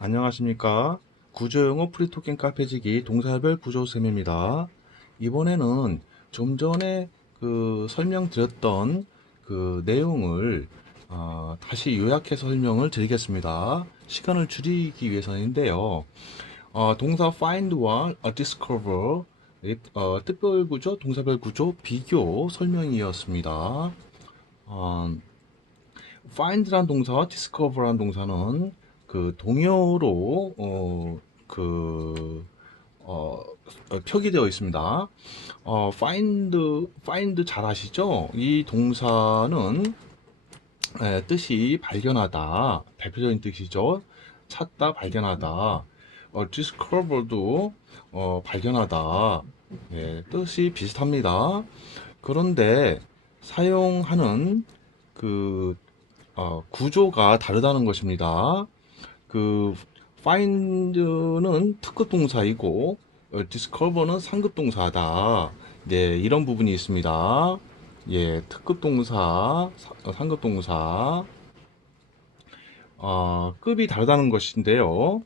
안녕하십니까. 구조용어 프리토ken 카페지기 동사별 구조쌤입니다. 이번에는 좀 전에 그 설명드렸던 그 내용을 어, 다시 요약해서 설명을 드리겠습니다. 시간을 줄이기 위해서인데요. 어, 동사 find와 discover 어, 뜻별 구조, 동사별 구조 비교 설명이었습니다. 어, find란 동사와 discover란 동사는 그 동요로 어, 그 어, 어, 표기되어 있습니다. 어, find, find 잘 아시죠? 이 동사는 에, 뜻이 발견하다, 대표적인 뜻이죠. 찾다, 발견하다. 어, discover도 어, 발견하다. 예, 뜻이 비슷합니다. 그런데 사용하는 그 어, 구조가 다르다는 것입니다. 그 find는 특급 동사이고 어, discover는 상급 동사다. 네, 이런 부분이 있습니다. 예, 특급 동사, 상급 동사. 어, 급이 다르다는 것인데요.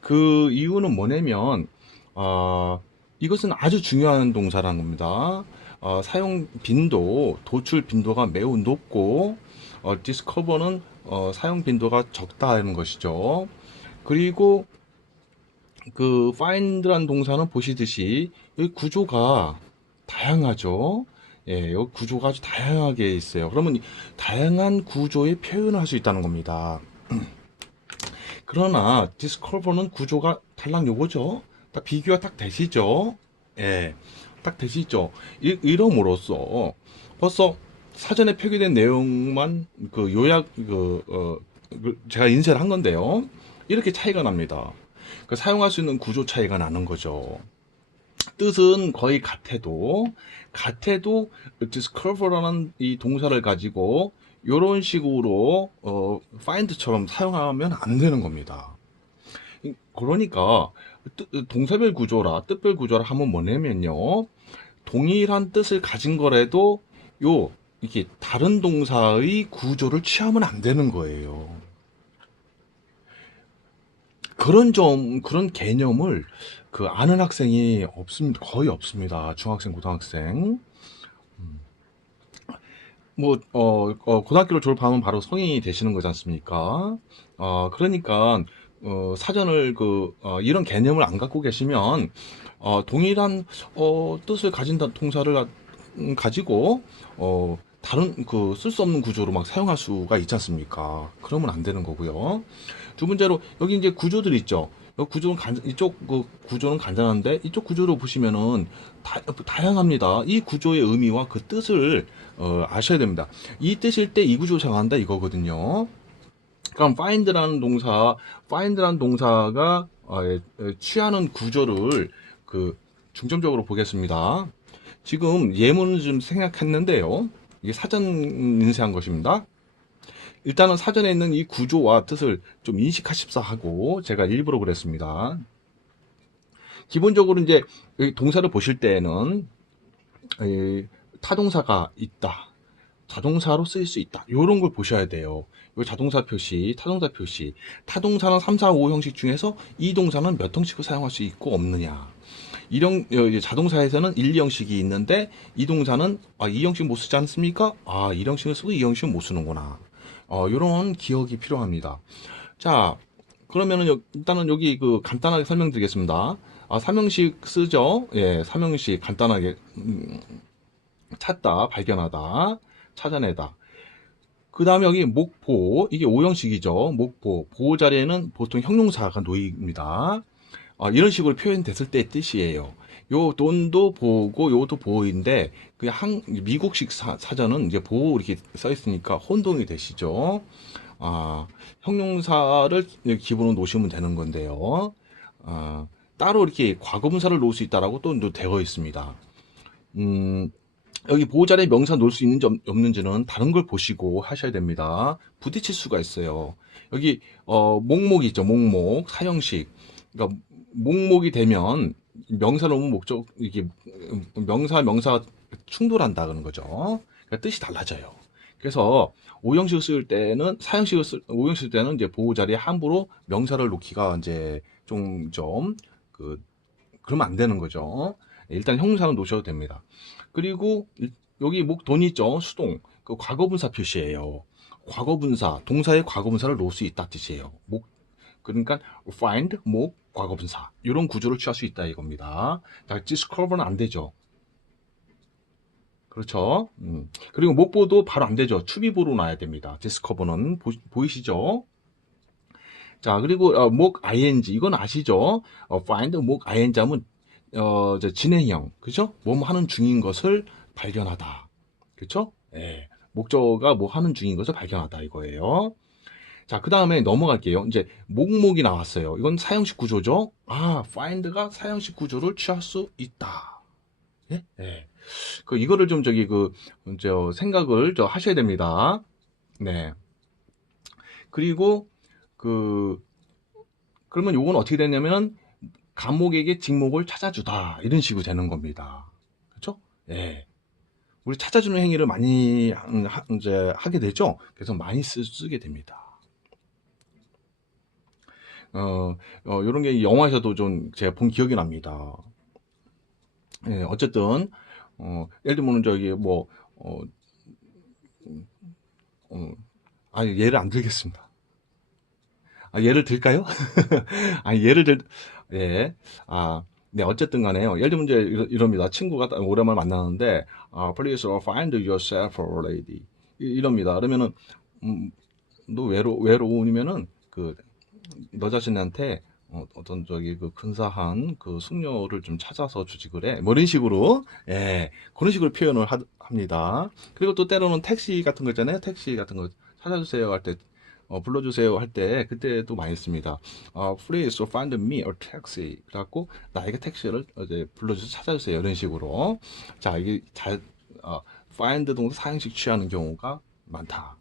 그 이유는 뭐냐면 어, 이것은 아주 중요한 동사라는 겁니다. 어, 사용 빈도, 도출 빈도가 매우 높고 어, discover는 어, 사용 빈도가 적다는 것이죠. 그리고 그 find란 동사는 보시듯이 여기 구조가 다양하죠. 예, 여기 구조가 아주 다양하게 있어요. 그러면 이 다양한 구조의 표현을 할 수 있다는 겁니다. 그러나 디스커버는 구조가 달랑 요거죠. 딱 비교가 딱 되시죠. 예, 딱 되시죠. 이, 이러므로써 벌써 사전에 표기된 내용만 그 요약 그, 어, 그 제가 인쇄를 한 건데요. 이렇게 차이가 납니다. 그 사용할 수 있는 구조 차이가 나는 거죠. 뜻은 거의 같아도 같아도 discover라는 이 동사를 가지고 이런 식으로 어, find처럼 사용하면 안 되는 겁니다. 이- 그러니까 뜻- 동사별 구조라 뜻별 구조라 하면 뭐냐면요 동일한 뜻을 가진 거라도 요 이렇게 다른 동사의 구조를 취하면 안 되는 거예요. 그런 점 그런 개념을 그 아는 학생이 없습니다. 거의 없습니다. 중학생, 고등학생. 뭐, 어, 어, 고등학교를 졸업하면 바로 성인이 되시는 거지 않습니까? 어, 그러니까, 어, 사전을 그, 어, 이런 개념을 안 갖고 계시면, 어, 동일한, 어, 뜻을 가진 다- 동사를 가- 음, 가지고, 어, 다른, 그, 쓸 수 없는 구조로 막 사용할 수가 있지 않습니까? 그러면 안 되는 거고요. 두 번째로, 여기 이제 구조들 있죠? 이 구조는 간, 이쪽 그 구조는 간단한데, 이쪽 구조로 보시면은 다, 다양합니다. 이 구조의 의미와 그 뜻을 어, 아셔야 됩니다. 이 뜻일 때 이 구조 정한다 이거거든요. 그럼 find라는 동사, find라는 동사가 어, 예, 예, 취하는 구조를 그 중점적으로 보겠습니다. 지금 예문을 좀 생각했는데요. 이게 사전 인쇄한 것입니다. 일단은 사전에 있는 이 구조와 뜻을 좀 인식하십사 하고 제가 일부러 그랬습니다. 기본적으로 이제 이 동사를 보실 때에는 이 타동사가 있다. 자동사로 쓰일 수 있다. 이런 걸 보셔야 돼요. 요 자동사 표시, 타동사 표시. 타동사는 3, 4, 5 형식 중에서 이 동사는 몇 형식을 사용할 수 있고 없느냐. 이런 어, 이제 자동사에서는 1, 2형식이 있는데 이 동사는 아, 2형식 못 쓰지 않습니까? 아, 1형식을 쓰고 2형식은 못 쓰는구나. 어, 이런 기억이 필요합니다. 자, 그러면은 여- 일단은 여기 그 간단하게 설명드리겠습니다. 아, 3형식 쓰죠? 예, 3형식 간단하게 음, 찾다, 발견하다, 찾아내다. 그 다음에 여기 목보, 이게 오형식이죠. 목보. 보호 자리에는 보통 형용사가 놓입니다. 아, 이런 식으로 표현됐을 때 뜻이에요. 요 돈도 보호고 요도 보호인데 그 한 미국식 사, 사전은 이제 보호 이렇게 써 있으니까 혼동이 되시죠. 아, 형용사를 기본으로 놓으시면 되는 건데요. 아, 따로 이렇게 과거분사를 놓을 수 있다라고 또 되어 있습니다. 음, 여기 보호자리에 명사 놓을 수 있는지 없- 없는지는 다른 걸 보시고 하셔야 됩니다. 부딪힐 수가 있어요. 여기 어, 목목이 있죠. 목목 사형식. 그러니까 목목이 되면 명사 놓으면 목적 이게 명사 명사 충돌한다 그런 거죠. 그러니까 뜻이 달라져요. 그래서 오형식을 쓸 때는 사형식을 쓸 오형식 쓸 때는 이제 보호 자리에 함부로 명사를 놓기가 이제 좀 좀 그 그러면 안 되는 거죠. 일단 형용사는 놓으셔도 됩니다. 그리고 일- 여기 목 돈 있죠 수동 그 과거분사 표시예요. 과거분사 동사의 과거분사를 놓을 수 있다 뜻이에요. 목 그러니까 find 목 과거분사 이런 구조를 취할 수 있다 이겁니다. 자, discover는 안 되죠. 그렇죠. 음. 그리고 목보도 바로 안 되죠. 투비보로 놔야 됩니다. 디스커버는 보, 이시죠 자, 그리고 어, 목 ing 이건 아시죠? 어, find 목 ing 하면 어, 진행형, 그죠? 뭐 하는 중인 것을 발견하다, 그렇죠? 예, 목적어가 뭐 하는 중인 것을 발견하다 이거예요. 자, 그 다음에 넘어갈게요. 이제 목목이 나왔어요. 이건 사형식 구조죠. 아, find가 사형식 구조를 취할 수 있다. 예? 예. 그 이거를 좀 저기 그 저 생각을 저 하셔야 됩니다. 네. 그리고 그 그러면 요건 어떻게 되냐면은 감목에게 직목을 찾아주다 이런 식으로 되는 겁니다. 그렇죠? 예. 우리 찾아주는 행위를 많이 이제 하게 되죠. 그래서 많이 쓰, 쓰게 됩니다. 어, 어, 요런 게 영화에서도 좀 제가 본 기억이 납니다. 예, 어쨌든 어, 예를 들면 저기 뭐 어, 음, 어, 아니 예를 안 들겠습니다. 아, 예를 들까요? 아니 예를 들, 예, 아, 네 어쨌든 간에요. 예를 들면 이제 이럽니다. 친구가 딱 오랜만에 만나는데, 아, please find yourself a lady 이- 이럽니다. 그러면은 음, 너 외로 외로우면은 그 너 자신한테 어, 떤 저기 그 근사한 그 숙녀를 좀 찾아서 주지 그래. 뭐 이런 식으로 예 그런 식으로 표현을 하, 합니다. 그리고 또 때로는 택시 같은 거 있잖아요. 택시 같은 거 찾아주세요 할 때. 어, 불러주세요 할 때 그때도 많이 씁니다. 어, please find me a taxi. 그래갖고 나에게 택시를 이제 불러주세요 찾아주세요 이런 식으로 자 이게 잘 어, find 동사 사형식 취하는 경우가 많다.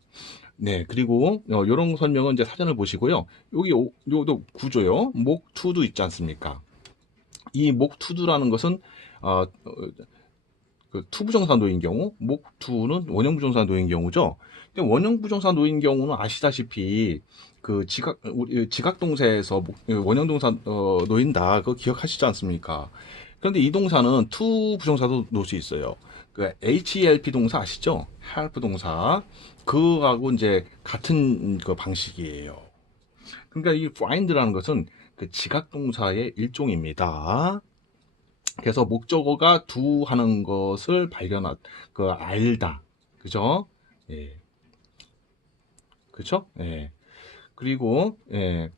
네, 그리고 어, 이런 설명은 이제 사전을 보시고요. 여기 오- 요도 구조요. 목 투도 있지 않습니까? 이 목 투두라는 것은 어, 어, 그 투부정사 놓인 경우, 목 투는 원형 부정사 놓인 경우죠. 근데 원형 부정사 놓인 경우는 아시다시피 그 지각 우리 지각 동사에서 목- 원형 동사 어, 놓인다. 그거 기억하시지 않습니까? 그런데 이 동사는 투 부정사도 놓을 수 있어요. 그 HELP 동사 아시죠? help 동사. 그거하고 이제 같은 그 방식이에요. 그러니까 이 find라는 것은 그 지각 동사의 일종입니다. 그래서 목적어가 두 하는 것을 발견하, 그 알다. 그죠? 예. 그쵸? 예. 그리고, 예.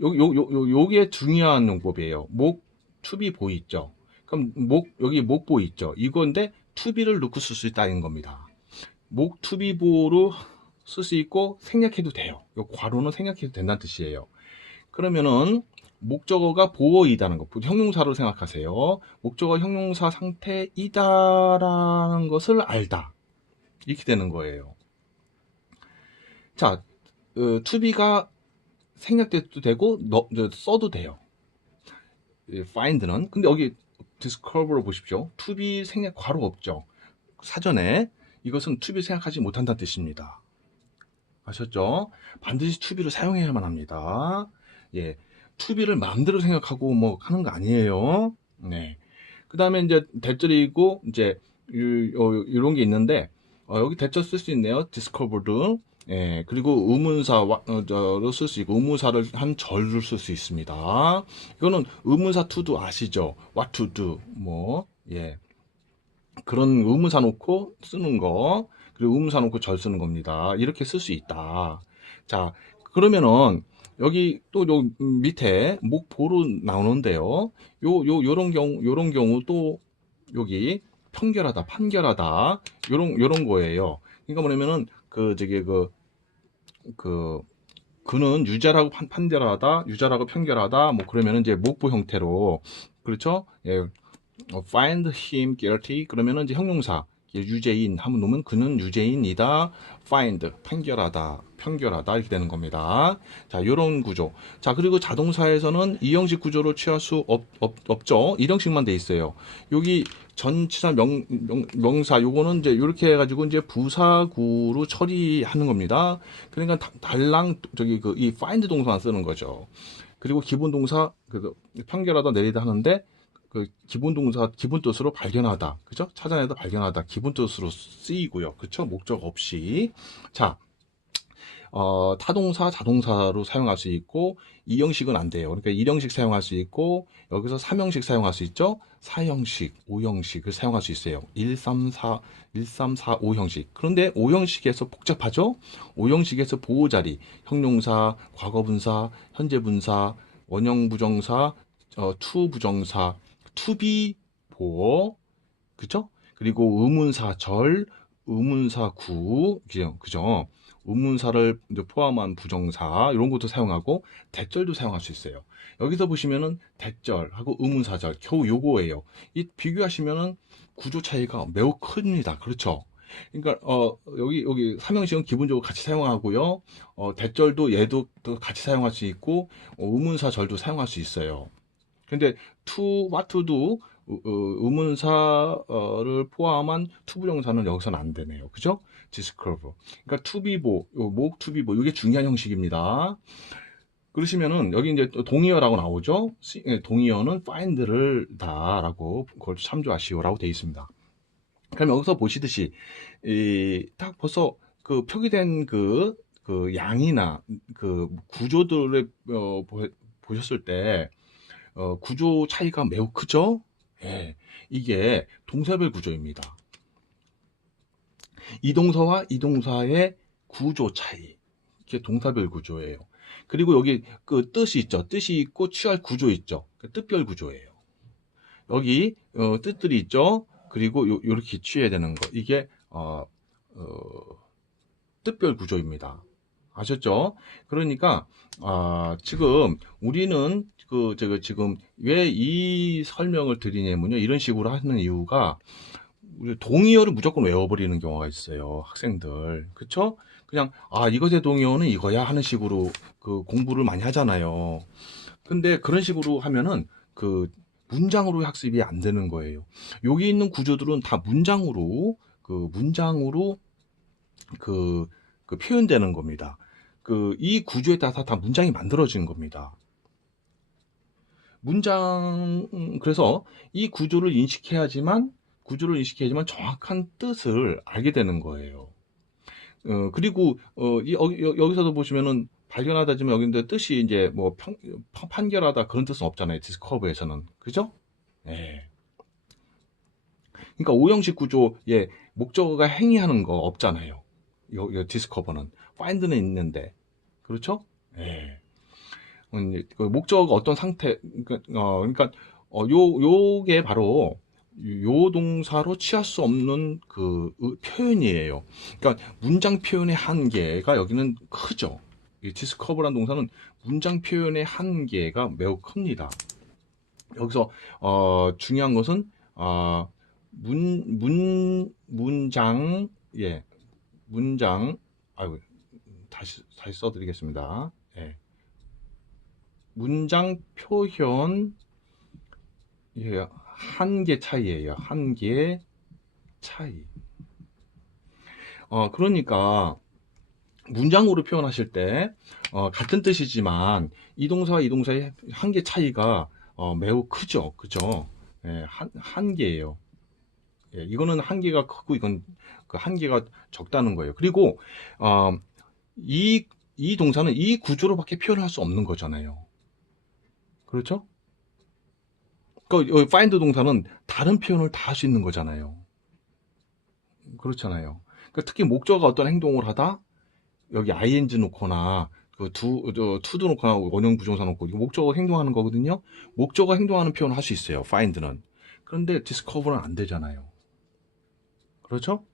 요, 요, 요, 요, 요게 중요한 용법이에요. 목, 투비 보이 있죠? 그럼 목, 여기 목보 있죠? 이건데, 투비를 넣고 쓸 수 있다는 겁니다. 목 투비보로 쓸 수 있고 생략해도 돼요. 요 괄호는 생략해도 된다는 뜻이에요. 그러면은 목적어가 보어이다는 것, 형용사로 생각하세요. 목적어 형용사 상태이다라는 것을 알다. 이렇게 되는 거예요. 자, 어, 투비가 생략돼도 되고 너, 저, 써도 돼요. 이 find는 근데 여기 discover를 보십시오. 투비 생략 괄호 없죠. 사전에 이것은 투비 생각하지 못한다는 뜻입니다. 아셨죠? 반드시 투비를 사용해야만 합니다. 예. 투비를 마음대로 생각하고 뭐 하는 거 아니에요. 네. 그 다음에 이제 대절이고, 이제, 요, 런게 있는데, 어, 여기 대절 쓸 수 있네요. discovered. 예. 그리고 의문사로 쓸 수 있고, 의문사를 한 절을 쓸수 있습니다. 이거는 의문사 to도 아시죠? what to do. 뭐, 예. 그런 의문사 놓고 쓰는 거, 그리고 의문사 놓고 절 쓰는 겁니다. 이렇게 쓸 수 있다. 자, 그러면은, 여기 또 요 밑에 목보로 나오는데요. 요, 요, 요런 경우, 요런 경우 또 여기 편결하다, 판결하다, 요런, 요런 거예요. 그러니까 뭐냐면은, 그, 저기, 그, 그, 그는 유자라고 판, 판결하다, 유자라고 편결하다, 뭐 그러면은 이제 목보 형태로, 그렇죠? 예, 어, find him guilty. 그러면은 이제 형용사 유죄인 하면 놓으면 그는 유죄인이다. find 판결하다, 편결하다 이렇게 되는 겁니다. 자, 요런 구조. 자, 그리고 자동사에서는 이 형식 구조를 취할 수 없, 없, 없죠. 이 형식만 돼 있어요. 여기 전치사 명, 명, 사 요거는 이제 이렇게 해 가지고 이제 부사구로 처리하는 겁니다. 그러니까 다- 달랑 저기 그 이 find 동사만 쓰는 거죠. 그리고 기본 동사 그 판결하다 내리다 하는데 그 기본 동사 기본 뜻으로 발견하다. 그죠? 찾아내다 발견하다. 기본 뜻으로 쓰이고요. 그쵸? 목적 없이. 자 어, 타동사 자동사로 사용할 수 있고 이 형식은 안 돼요. 그러니까 일 형식 사용할 수 있고 여기서 삼형식 사용할 수 있죠? 사형식 오형식을 사용할 수 있어요. 1 3 4 1 3 4 5형식. 그런데 오형식에서 복잡하죠? 오형식에서 보호자리 형용사 과거분사 현재분사 원형 부정사 어, 투 부정사 투비 보어 그죠? 그리고 의문사 절, 의문사구 그죠? 그죠? 의문사를 포함한 부정사 이런 것도 사용하고 대절도 사용할 수 있어요. 여기서 보시면은 대절하고 의문사절 겨우 요거예요. 이 비교하시면은 구조 차이가 매우 큽니다. 그렇죠? 그러니까 어 여기 여기 삼형식은 기본적으로 같이 사용하고요. 어 대절도 얘도 또 같이 사용할 수 있고 어, 의문사절도 사용할 수 있어요. 근데 to, what to도 어, 어, 의문사를 포함한 투부정사는 여기서는 안 되네요. 그죠? discover. 그러니까 to be 보, 요목 to be 보, 이게 중요한 형식입니다. 그러시면은 여기 이제 또 동의어라고 나오죠? 시- 예, 동의어는 find를 다라고 그걸 참조하시오라고 되어 있습니다. 그럼 여기서 보시듯이 이, 딱 벌써 그 표기된 그, 그 양이나 그 구조들을 어, 보, 보셨을 때 어, 구조 차이가 매우 크죠? 예, 이게 동사별 구조입니다. 이동사와 이동사의 구조 차이. 이게 동사별 구조예요. 그리고 여기 그 뜻이 있죠. 뜻이 있고 취할 구조 있죠. 그 뜻별 구조예요. 여기 어, 뜻들이 있죠. 그리고 요, 요렇게 취해야 되는 거. 이게 어, 어, 뜻별 구조입니다. 아셨죠? 그러니까 아, 지금 우리는 그 제가 지금 왜 이 설명을 드리냐면요. 이런 식으로 하는 이유가 동의어를 무조건 외워버리는 경우가 있어요. 학생들. 그쵸? 그냥, 아, 이것의 동의어는 이거야 하는 식으로 그 공부를 많이 하잖아요. 근데 그런 식으로 하면은 그 문장으로 학습이 안 되는 거예요. 여기 있는 구조들은 다 문장으로, 그 문장으로 그, 그 표현되는 겁니다. 그 이 구조에 따라서 다 문장이 만들어진 겁니다. 문장, 음, 그래서 이 구조를 인식해야지만 구조를 인식해야지만 정확한 뜻을 알게 되는 거예요. 어, 그리고 어, 이, 여기, 여기서도 보시면은 발견하다지만 여기인데 뜻이 이제 뭐 평, 판- 판결하다 그런 뜻은 없잖아요. 디스커버에서는 그죠? 예. 그러니까 오형식 구조에 목적어가 행위하는 거 없잖아요. 요, 요 디스커버는 find는 있는데 그렇죠? 예. 음, 이제 그 목적어가 어떤 상태 그러니까 어, 그러니까 어, 요 요게 바로 요 동사로 취할 수 없는 그 의- 표현이에요. 그러니까 문장 표현의 한계가 여기는 크죠. 이 디스커버란 동사는 문장 표현의 한계가 매우 큽니다. 여기서 어, 중요한 것은 어, 문, 문, 문장, 예, 문장, 아이고, 다시, 다시 써드리겠습니다. 예. 문장 표현, 예, 한계 차이예요. 한계 차이. 어, 그러니까, 문장으로 표현하실 때, 어, 같은 뜻이지만, 이 동사와 이 동사의 한계 차이가, 어, 매우 크죠. 그죠? 예, 한, 한계예요. 예, 이거는 한계가 크고, 이건 그 한계가 적다는 거예요. 그리고, 어, 이, 이 동사는 이 구조로밖에 표현할 수 없는 거잖아요. 그렇죠? 그, 어, find 동사는 다른 표현을 다 할 수 있는 거잖아요. 그렇잖아요. 그 특히 목적어가 어떤 행동을 하다, 여기 ing 놓거나, 그 두, 저, to도 놓거나, 원형 부정사 놓고, 목적어 행동하는 거거든요? 목적어 행동하는 표현을 할 수 있어요, find는. 그런데 discover는 안 되잖아요. 그렇죠?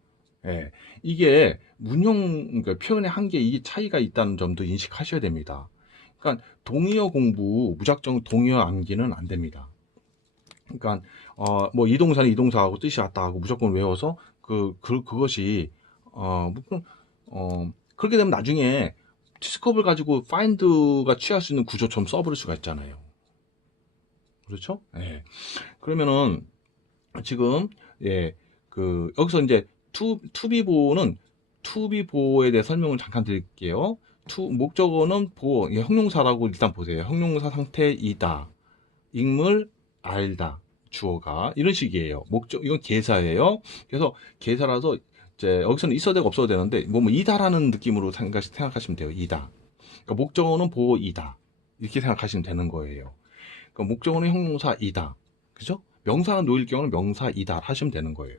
예. 이게 문형, 그러니까 표현의 한계, 이 차이가 있다는 점도 인식하셔야 됩니다. 그러니까 동의어 공부, 무작정 동의어 암기는 안 됩니다. 그러니까 어, 뭐 이동사는 이동사하고 뜻이 같다 하고 무조건 외워서 그, 그 그것이 어, 뭐, 어 그렇게 되면 나중에 디스커브를 가지고 파인드가 취할 수 있는 구조처럼 써버릴 수가 있잖아요. 그렇죠? 예. 그러면은 지금 예, 그 여기서 이제 투 투비보는 투비보에 대해 설명을 잠깐 드릴게요. 투 목적어는 보호, 예, 형용사라고 일단 보세요. 형용사 상태이다. 인물 알다. 주어가 이런 식이에요. 목적 이건 계사예요. 그래서 계사라서 이제 여기서는 있어도 되고 없어도 되는데 뭐, 뭐 이다라는 느낌으로 생각, 생각하시면 돼요. 이다. 그러니까 목적어는 보호이다. 이렇게 생각하시면 되는 거예요. 그러니까 목적어는 형용사이다. 그죠? 명사가 놓일 경우는 명사이다 하시면 되는 거예요.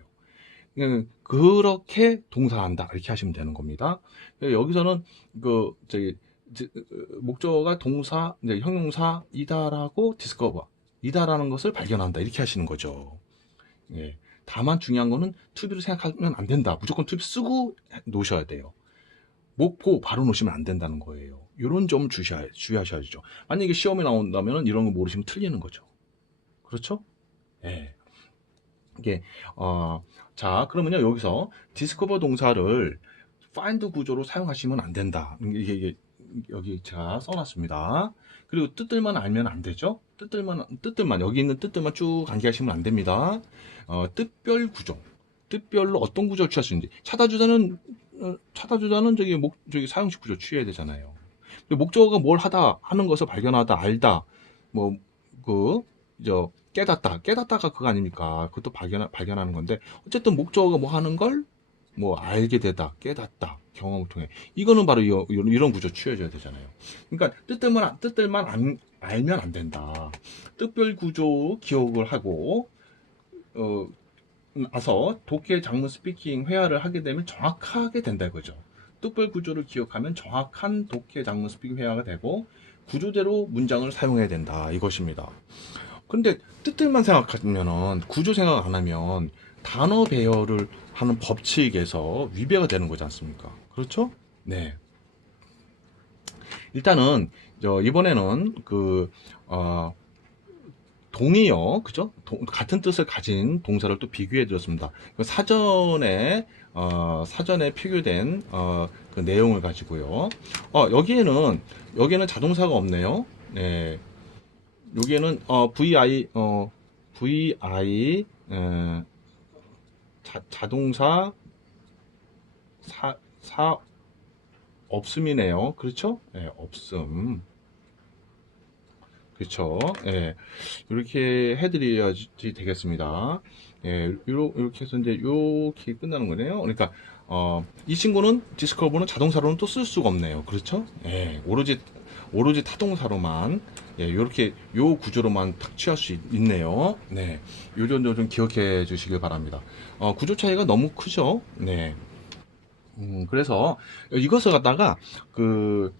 그러니까 그렇게 동사한다 이렇게 하시면 되는 겁니다. 그러니까 여기서는 그 저기 이제 목적어가 동사 이제 형용사이다라고 디스커버 이다라는 것을 발견한다 이렇게 하시는 거죠. 예. 다만 중요한 거는 투비로 생각하면 안 된다. 무조건 투비 쓰고 놓으셔야 돼요. 목포 바로 놓으시면 안 된다는 거예요. 이런 점 주셔야, 주의하셔야죠. 만약에 시험에 나온다면 이런 거 모르시면 틀리는 거죠. 그렇죠? 예. 이게, 어, 자, 그러면요, 여기서 디스커버 동사를 find 구조로 사용하시면 안 된다. 이게, 이게 여기 제가 써놨습니다. 그리고 뜻들만 알면 안 되죠? 뜻들만, 뜻들만, 여기 있는 뜻들만 쭉 암기하시면 안 됩니다. 어, 뜻별 구조. 뜻별로 어떤 구조를 취할 수 있는지. 찾아주자는, 어, 찾아주자는 저기 목, 저기 사용식 구조 취해야 되잖아요. 근데 목적어가 뭘 하다, 하는 것을 발견하다, 알다, 뭐, 그, 저, 깨닫다. 깨닫다가 그거 아닙니까? 그것도 발견, 발견하는 건데, 어쨌든 목적어가 뭐 하는 걸, 뭐, 알게 되다, 깨닫다, 경험을 통해. 이거는 바로 이, 이런 구조 취해줘야 되잖아요. 그러니까 뜻들만, 뜻들만 안, 알면 안 된다. 뜻별 구조 기억을 하고, 어, 나서 독해 장문 스피킹 회화를 하게 되면 정확하게 된다 이거죠. 뜻별 구조를 기억하면 정확한 독해 장문 스피킹 회화가 되고 구조대로 문장을 사용해야 된다 이것입니다. 근데 뜻들만 생각하면은 구조 생각 안 하면 단어 배열을 하는 법칙에서 위배가 되는 거지 않습니까? 그렇죠? 네. 일단은 저 이번에는 그 어, 동의어, 그죠? 동, 같은 뜻을 가진 동사를 또 비교해 드렸습니다. 사전에, 어, 사전에 표기된, 어, 그 내용을 가지고요. 어, 여기에는, 여기에는 자동사가 없네요. 네. 여기에는, 어, VI, 어, VI, 에, 자, 자동사, 사, 사, 없음이네요. 그렇죠? 네, 없음. 그렇죠. 예. 이렇게 해 드려야지 되겠습니다. 예, 이렇게 해서 이제 이렇게 끝나는 거네요. 그러니까 어, 이 친구는 디스커버는 자동사로는 또 쓸 수가 없네요. 그렇죠? 예, 오로지 오로지 타동사로만 예, 이렇게 요 구조로만 탁 취할 수 있, 네요 네, 요 정도 좀 기억해 주시길 바랍니다. 어, 구조 차이가 너무 크죠. 네. 음, 그래서 이것을 갖다가 그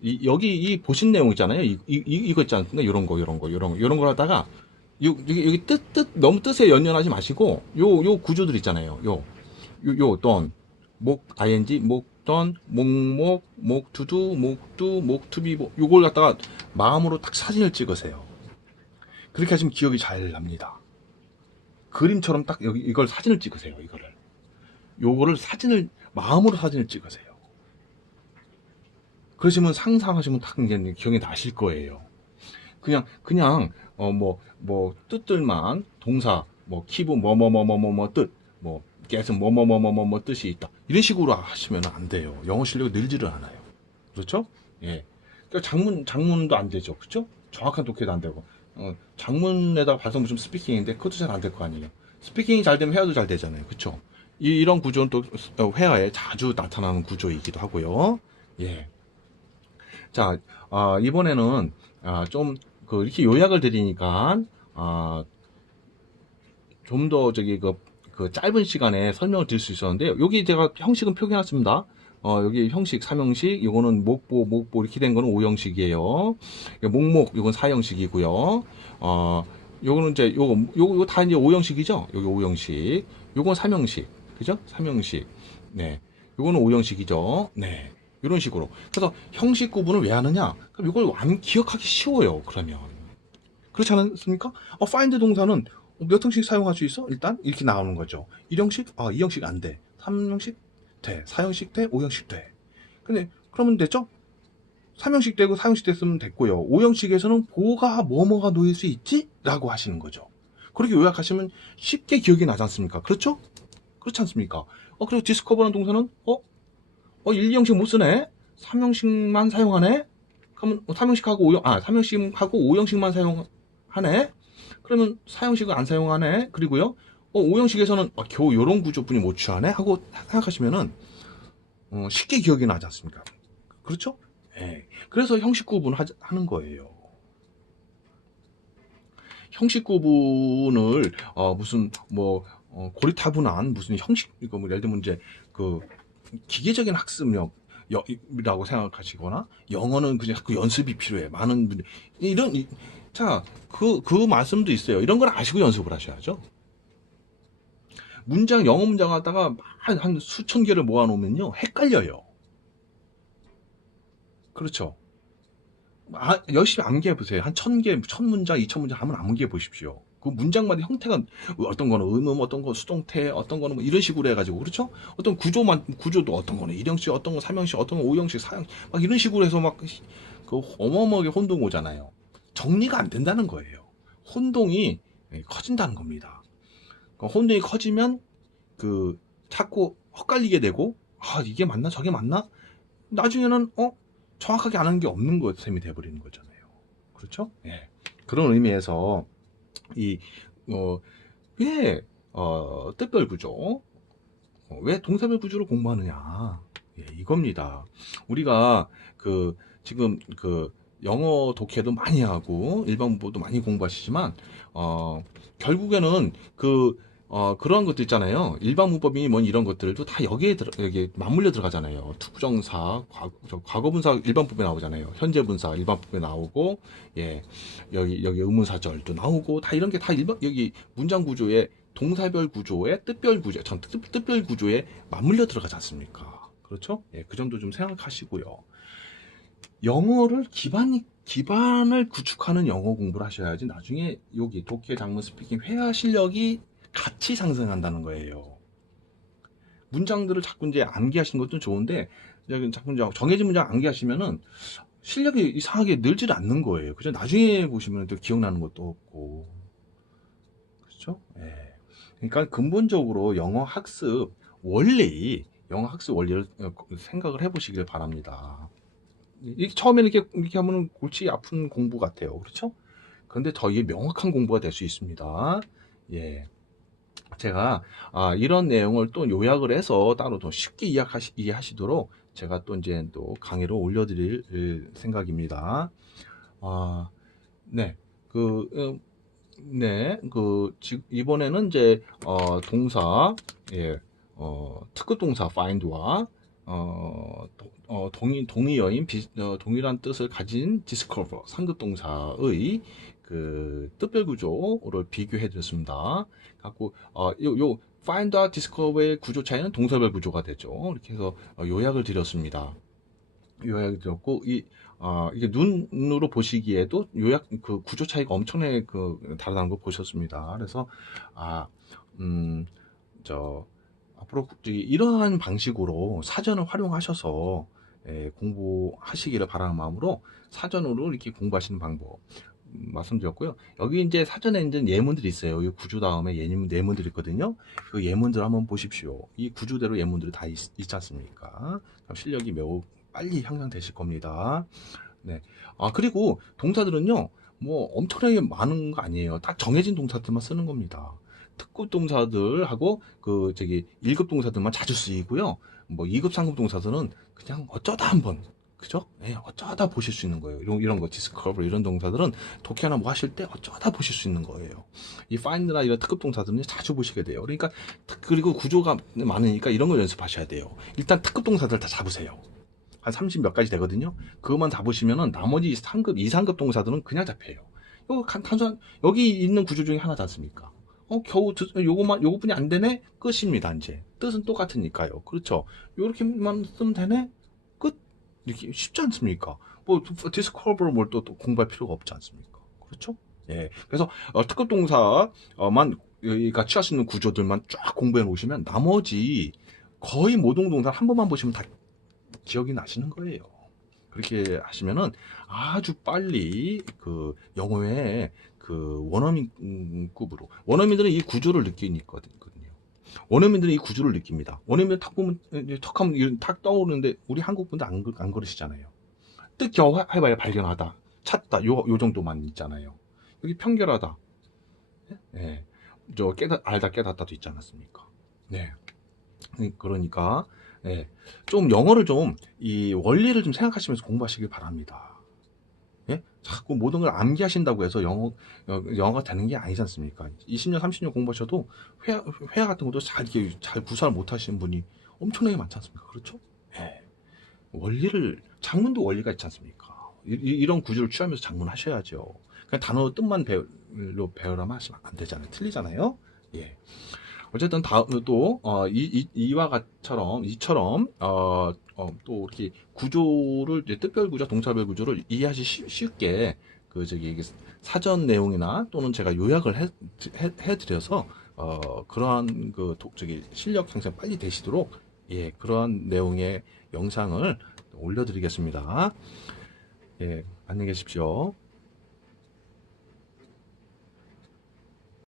이, 여기 이 보신 내용 있잖아요. 이, 이, 이거 있지 않습니까? 이런 거, 이런 거, 이런 거, 이런 걸 하다가 여기, 여기 뜻, 뜻, 너무 뜻에 연연하지 마시고 요, 요 구조들 있잖아요. 요, 요, 요, 던, 목, ing, 목, 던, 목목, 목, 투두, 목, 두, 목, 투비, 뭐, 요걸 갖다가 마음으로 딱 사진을 찍으세요. 그렇게 하시면 기억이 잘 납니다. 그림처럼 딱 여기 이걸 사진을 찍으세요. 이거를. 요거를 사진을 마음으로 사진을 찍으세요. 그러시면 상상하시면 딱 이제 기억이 나실 거예요. 그냥 그냥 어 뭐뭐 뭐 뜻들만 동사 뭐 키브 뭐뭐뭐뭐뭐뭐 뜻뭐 계속 뭐 뭐 뭐 뭐 뭐 뭐 뜻이 있다 이런 식으로 하시면 안 돼요. 영어 실력이 늘지를 않아요. 그렇죠? 예. 그러니까 장문 장문도 안 되죠. 그렇죠? 정확한 독해도 안 되고 어, 장문에다가 발성 무슨 스피킹인데 그것도 잘 안 될 거 아니에요. 스피킹이 잘 되면 회화도 잘 되잖아요. 그렇죠? 이, 이런 구조는 또 어, 회화에 자주 나타나는 구조이기도 하고요. 예. 자, 어, 이번에는 어, 좀그 이렇게 요약을 드리니까 어, 좀더 저기 그, 그 짧은 시간에 설명을 드릴 수 있었는데요. 여기 제가 형식은 표기해놨습니다. 어, 여기 형식, 삼형식, 요거는 목보, 목보 이렇게 된 거는 오형식이에요. 목목, 요건 사형식이고요. 어, 요거는 이제 요거, 요거, 요거 다 이제 오형식이죠? 여기 오형식. 요건 삼형식. 그죠? 삼형식. 네. 요거는 오형식이죠. 네. 이런 식으로. 그래서 형식 구분을 왜 하느냐? 그럼 이걸 완 기억하기 쉬워요. 그러면. 그렇지 않습니까? 어, find 동사는 몇 형식 사용할 수 있어? 일단 이렇게 나오는 거죠. 1형식? 아, 2형식 안 돼. 3형식? 돼. 4형식 돼. 5형식 돼. 근데 그러면 됐죠? 3형식 되고 4형식 됐으면 됐고요. 5형식에서는 뭐가 뭐뭐가 놓일 수 있지? 라고 하시는 거죠. 그렇게 요약하시면 쉽게 기억이 나지 않습니까? 그렇죠? 그렇지 않습니까? 어, 그리고 디스커버라는 동사는 어? 어, 1, 2형식 못 쓰네? 3형식만 사용하네? 그러면 3형식하고 5형, 아, 3형식하고 5형식만 사용하네? 그러면 4형식을 안 사용하네? 그리고요, 어, 5형식에서는 아, 겨우 요런 구조뿐이 못 취하네? 하고 생각하시면은, 어, 쉽게 기억이 나지 않습니까? 그렇죠? 예. 그래서 형식 구분 하, 하는 거예요. 형식 구분을, 어, 무슨, 뭐, 어, 고리타분한 무슨 형식, 이거 뭐, 예를 들면 이제, 그, 기계적인 학습력 이라고 생각하시거나, 영어는 그냥 그 연습이 필요해. 많은 분들, 이런, 이- 자, 그, 그 말씀도 있어요. 이런 걸 아시고 연습을 하셔야죠. 문장, 영어 문장 갖다가 한, 한 수천 개를 모아놓으면요, 헷갈려요. 그렇죠. 아, 열심히 암기해 보세요. 한 천 개, 천 문장, 이천 문장 한번 암기해 보십시오. 그 문장마다 형태가 어떤 거는 의문, 어떤 거 수동태, 어떤 거는 뭐 이런 식으로 해가지고 그렇죠? 어떤 구조만 구조도 어떤 거는 일형식, 어떤 거 삼형식, 어떤 거 오형식, 사형 막 이런 식으로 해서 막 그 어마어마하게 혼동 오잖아요. 정리가 안 된다는 거예요. 혼동이 예, 커진다는 겁니다. 그 혼동이 커지면 그 자꾸 헛갈리게 되고 아 이게 맞나 저게 맞나 나중에는 어 정확하게 아는 게 없는 것 셈이 돼버리는 거잖아요. 그렇죠? 예. 그런 의미에서 이 어, 왜 어, 뜻별 구조 어, 왜 동사별 구조를 공부하느냐 예, 이겁니다. 우리가 그 지금 그 영어 독해도 많이 하고 일반 문법도 많이 공부하시지만 어, 결국에는 그 어, 그런 것도 있잖아요. 일반 문법이 뭐 이런 것들도 다 여기에 들어, 여기 맞물려 들어가잖아요. 투부정사, 과거, 저 과거 분사 일반 문법에 나오잖아요. 현재 분사 일반 문법에 나오고, 예, 여기, 여기 의문사절도 나오고, 다 이런 게 다 일반, 여기 문장 구조에 동사별 구조에 뜻별 구조, 전 뜻, 뜻별 구조에 맞물려 들어가지 않습니까? 그렇죠? 예, 그 점도 좀 생각하시고요. 영어를 기반, 기반을 구축하는 영어 공부를 하셔야지 나중에 여기 독해, 장문, 스피킹, 회화 실력이 같이 상승한다는 거예요. 문장들을 자꾸 이제 암기하시는 것도 좋은데, 자꾸 이제 정해진 문장 암기하시면은 실력이 이상하게 늘질 않는 거예요. 그죠? 나중에 보시면 또 기억나는 것도 없고. 그렇죠? 예. 그러니까 근본적으로 영어 학습 원리, 영어 학습 원리를 어, 생각을 해 보시길 바랍니다. 이 처음에는 이렇게, 이렇게 하면 골치 아픈 공부 같아요. 그렇죠? 그런데 더 이게 명확한 공부가 될 수 있습니다. 예. 제가 아, 이런 내용을 또 요약을 해서 따로 더 쉽게 이해하시, 이해하시도록 제가 또 이제 또 강의를 올려드릴 예, 생각입니다. 아, 네, 그, 음, 네, 그 지- 이번에는 이제 어, 동사, 예, 어, 특급 동사 find와 어, 도- 어, 동의 동의어인 비, 어, 동일한 뜻을 가진 discover 상급 동사의 그 뜻별 구조를 비교해 드렸습니다. 갖고 어, 요, 요 find와 discover의 구조 차이는 동사별 구조가 되죠. 이렇게 해서 어, 요약을 드렸습니다. 요약을 드렸고 이 어, 이게 눈으로 보시기에도 요약 그 구조 차이가 엄청나게 그 다르다는 걸 보셨습니다. 그래서 아, 음, 저 앞으로 이러한 방식으로 사전을 활용하셔서 예, 공부하시기를 바라는 마음으로 사전으로 이렇게 공부하시는 방법 음, 말씀드렸고요. 여기 이제 사전에 이제 예문들이 있어요. 이 구조 다음에 예문, 예문들이 있거든요. 그 예문들 한번 보십시오. 이 구조대로 예문들이 다 있, 지 않습니까? 실력이 매우 빨리 향상되실 겁니다. 네. 아, 그리고 동사들은요, 뭐 엄청나게 많은 거 아니에요. 딱 정해진 동사들만 쓰는 겁니다. 특급 동사들하고 그 저기 1급 동사들만 자주 쓰이고요. 뭐 2급, 3급 동사들은 그냥 어쩌다 한번 그죠? 예, 어쩌다 보실 수 있는 거예요. 이런, 이런 거, 디스커버 이런 동사들은 독해나 뭐 하실 때 어쩌다 보실 수 있는 거예요. 이 find나 이런 특급 동사들은 자주 보시게 돼요. 그러니까, 특- 그리고 구조가 많으니까 이런 걸 연습하셔야 돼요. 일단 특급 동사들 다 잡으세요. 한 30 몇 가지 되거든요. 그것만 잡으시면은 나머지 3급, 2, 3급 동사들은 그냥 잡혀요. 이거 간- 단순한, 여기 있는 구조 중에 하나지 않습니까? 어, 겨우, 드- 요거만, 요거뿐이 안 되네? 끝입니다, 이제. 뜻은 똑같으니까요. 그렇죠. 요렇게만 쓰면 되네? 끝. 이렇게 쉽지 않습니까? 뭐, 디스커버를 뭘 또, 또 공부할 필요가 없지 않습니까? 그렇죠? 예. 그래서 어, 특급 동사만 여기가 취할 수 있는 구조들만 쫙 공부해 놓으시면 나머지 거의 모든 동사 한 번만 보시면 다 기억이 나시는 거예요. 그렇게 하시면은 아주 빨리 그 영어의 그 원어민급으로 원어민들은 이 구조를 느끼거든요. 원어민들은 이 구조를 느낍니다. 원어민들 탁 보면 이제 턱 하면 이런 탁 떠오르는데 우리 한국 분들 안, 그- 안 그러시잖아요. 뜻 겨우 해- 해봐야 발견하다, 찾다 요, 요 정도만 있잖아요. 여기 편결하다, 예, 저 깨다 알다 깨닫다도 있지 않았습니까? 네. 그러니까 예, 좀 영어를 좀 이 원리를 좀 생각하시면서 공부하시길 바랍니다. 예? 자꾸 모든 걸 암기하신다고 해서 영어 어, 영어가 되는 게 아니지 않습니까? 20년, 30년 공부하셔도 회화, 회화 같은 것도 잘잘 구사를 못 하시는 분이 엄청나게 많지 않습니까? 그렇죠? 예. 원리를 장문도 원리가 있지 않습니까? 이, 런 구조를 취하면서 장문 하셔야죠. 그냥 단어 뜻만 배우로 배우라면 하시면 안 되잖아요. 틀리잖아요. 예. 어쨌든 다음 또 어, 이, 이, 이와 같처럼 이처럼 어, 어, 또 이렇게 구조를 뜻별 구조, 동사별 구조를 이해하시 쉬- 쉽게 그 저기 사전 내용이나 또는 제가 요약을 해, 해, 해드려서 어, 그러한 그 도- 저기 실력 상승 빨리 되시도록 예 그러한 내용의 영상을 올려드리겠습니다. 예 안녕히 계십시오.